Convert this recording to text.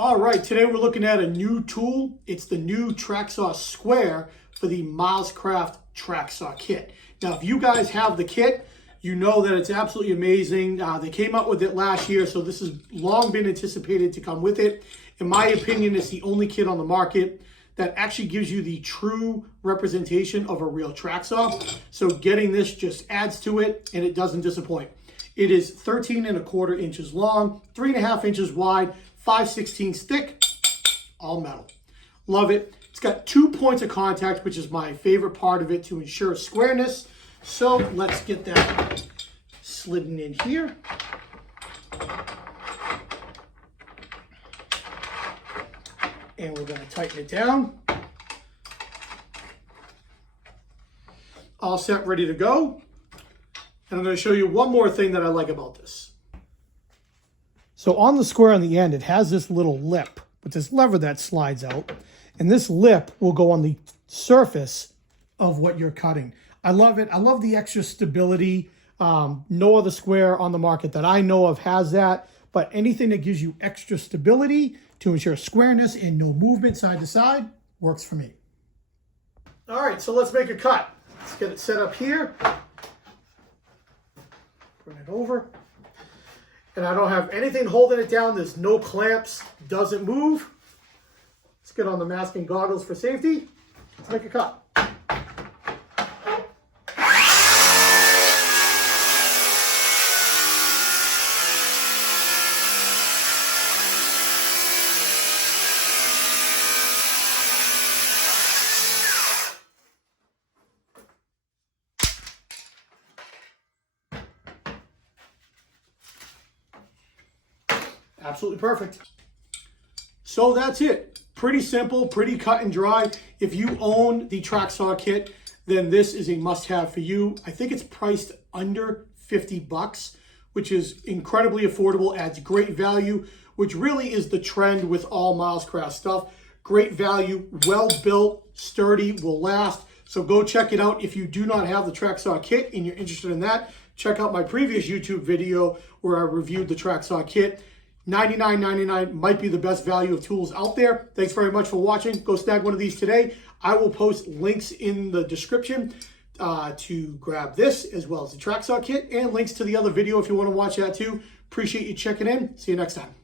All right, today we're looking at a new tool. It's the new Tracksaw Square for the Milescraft Track Saw Kit. Now, if you guys have the kit, you know that it's absolutely amazing. They came out with it last year, so this has long been anticipated to come with it. In my opinion, it's the only kit on the market that actually gives you the true representation of a real track saw. So getting this just adds to it, and it doesn't disappoint. It is 13¼ inches long, 3½ inches wide, 5/16 thick, all metal. Love it. It's got 2 points of contact, which is my favorite part of it to ensure squareness. So let's get that slidden in here. And we're going to tighten it down. All set, ready to go. And I'm going to show you one more thing that I like about this. So on the square on the end, it has this little lip with this lever that slides out. And this lip will go on the surface of what you're cutting. I love it. I love the extra stability. No other square on the market that I know of has that. But anything that gives you extra stability to ensure squareness and no movement side to side works for me. All right, so let's make a cut. Let's get it set up here. Bring it over. And I don't have anything holding it down. There's no clamps, doesn't move. Let's get on the mask and goggles for safety. Let's make a cut. Absolutely perfect. So that's it. Pretty simple, pretty cut and dry. If you own the track saw kit, then this is a must-have for you. I think it's priced under 50 bucks, which is incredibly affordable, adds great value, which really is the trend with all Milescraft stuff. Great value, well built, sturdy, will last. So go check it out. If you do not have the track saw kit and you're interested in that, check out my previous YouTube video where I reviewed the track saw kit. $99.99 might be the best value of tools out there. Thanks very much for watching. Go snag one of these today. I will post links in the description to grab this as well as the track saw kit and links to the other video if you want to watch that too. Appreciate you checking in. See you next time.